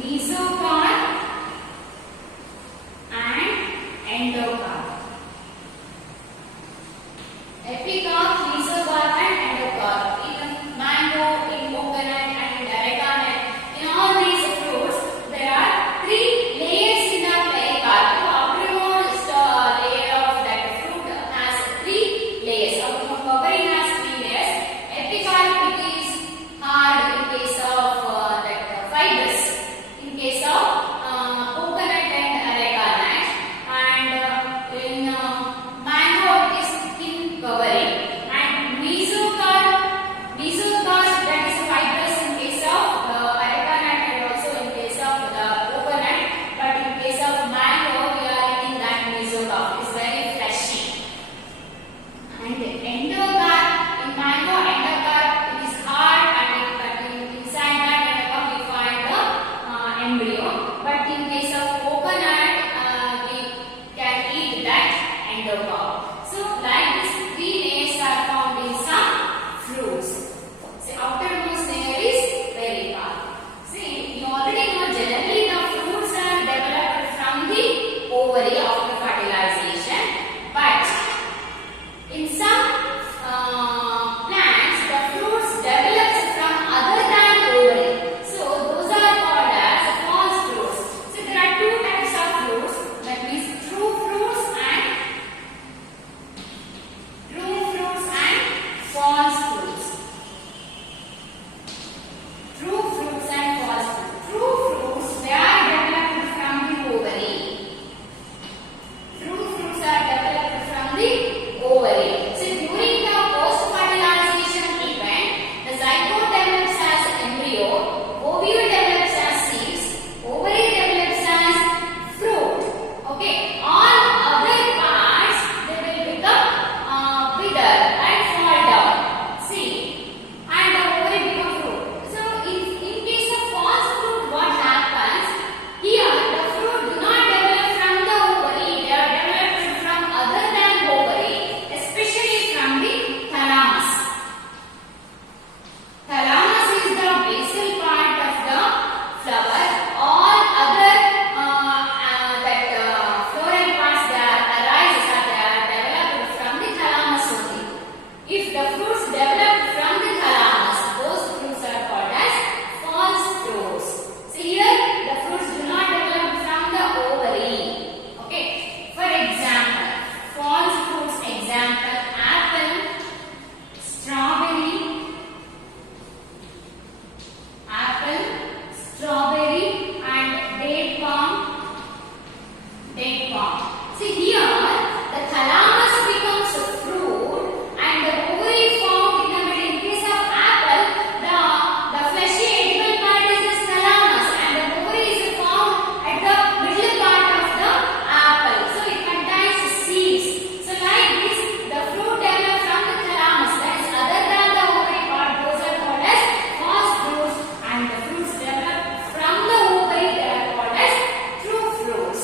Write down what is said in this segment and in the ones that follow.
mesocarp and endocarp. Epicarp, mesocarp and endocarp. In mango, in coconut and in areca nut, in all these fruits, there are three layers in the pericarp. The outermost layer of that fruit has three layers. Outermost covering has three layers. Epicarp, it is hard in case of that fibrous. In case of coconut and areca nut, and in mango it is thin covering, and mesocarp that is fibrous in case of areca nut and also in case of the coconut, but in case of mango we are eating that mesocarp. It is very fleshy. And endocarp, in mango endocarp it is hard, and inside that endocarp we find the embryo, but in case of coconut we can eat that endocarp. So like this, three layers are found in some fruits. See, outermost layer is pericarp. See, you already know generally the fruits are developed from the ovary after fertilization, but in some plants the fruits develops from other than ovary. So those are called as false fruits. So there are two types of fruits, that means true fruits and false fruits. True fruits and false fruits. True fruits, they are developed from the ovary. True fruits are developed from the ovary. So during the post-fertilization event, the zygote develops as embryo, ovule develops as seeds, ovary develops as fruit. Okay, all other parts they will become wither and fall down. See, and the ovary become fruit. So in case of false fruit, what happens? Here the fruit do not develop from the ovary, they are developed from other than ovary, especially from the thalamus. Thalamus is the basal part of the flower. All other floral parts that arises or they are developed from the thalamus only. If the fruits develop from the thalamus, those fruits are called as false fruits. So here the fruits do not develop from the ovary. Okay. For example, false fruits example: apple, strawberry, and date palm. See here, the thalamus becomes a fruit and the ovary formed in the middle. In case of apple, the fleshy edible part is the thalamus and the ovary is found at the middle part of the apple. So it contains seeds. So like this, the fruit develops from the thalamus, that is other than the ovary part. Those are called as false fruits, and the fruits develop from the ovary, they are called as true fruits.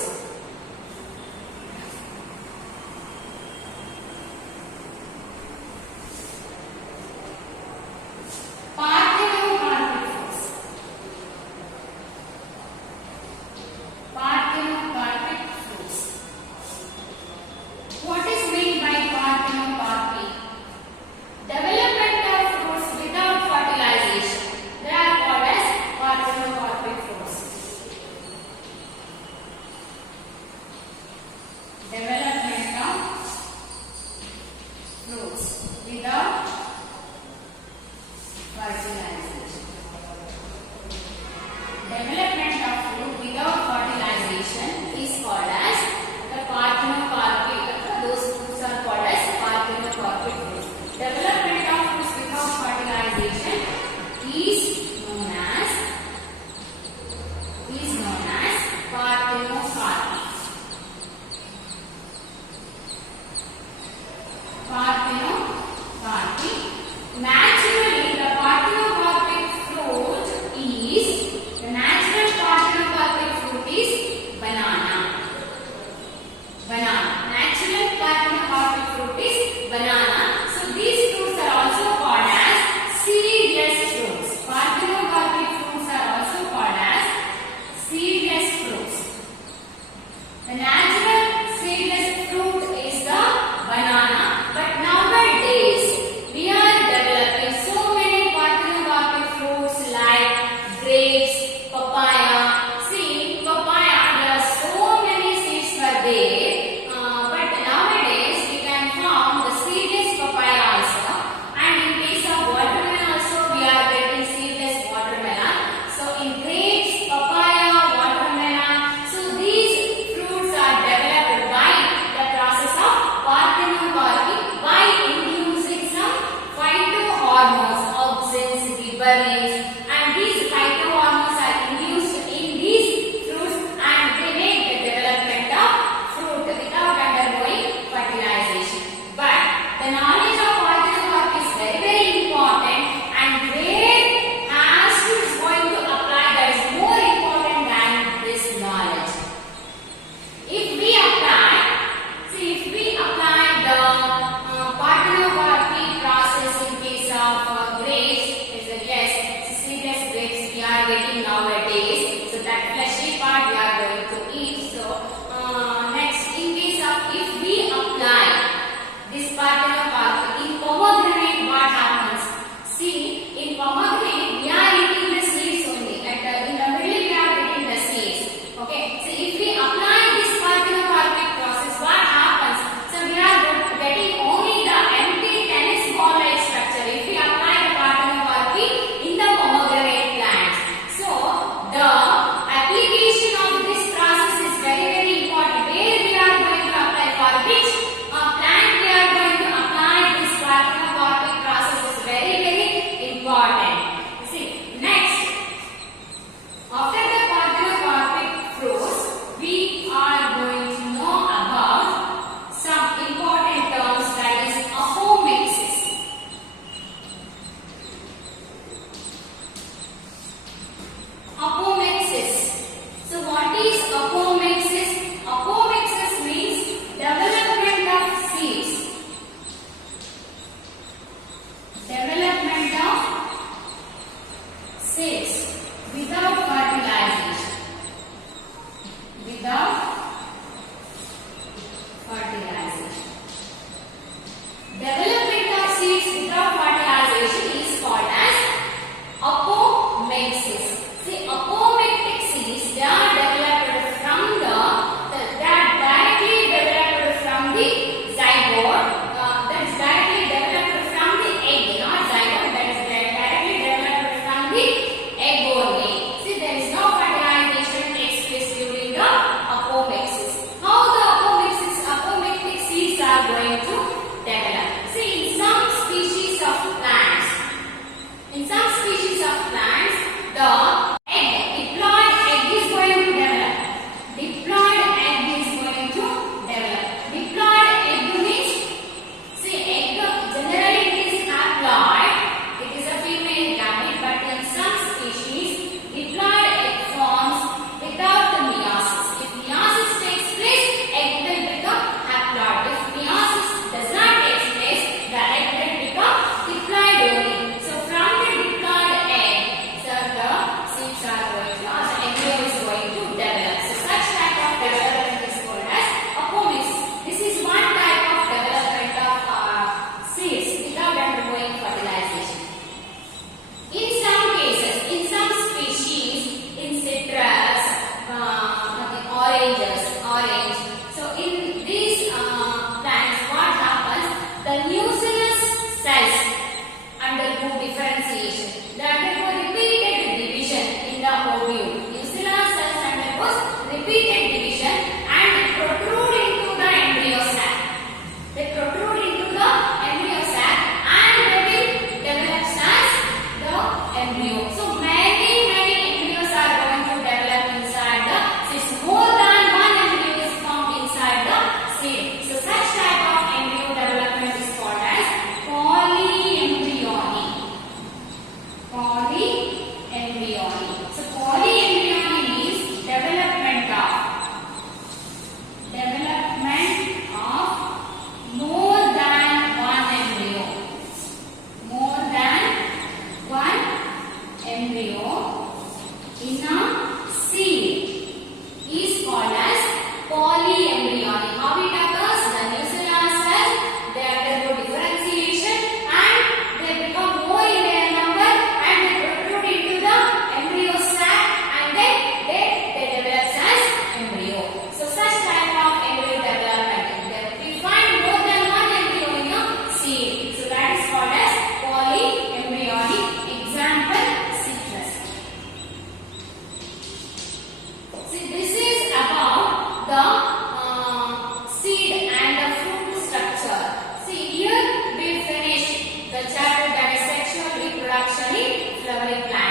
flowering plant.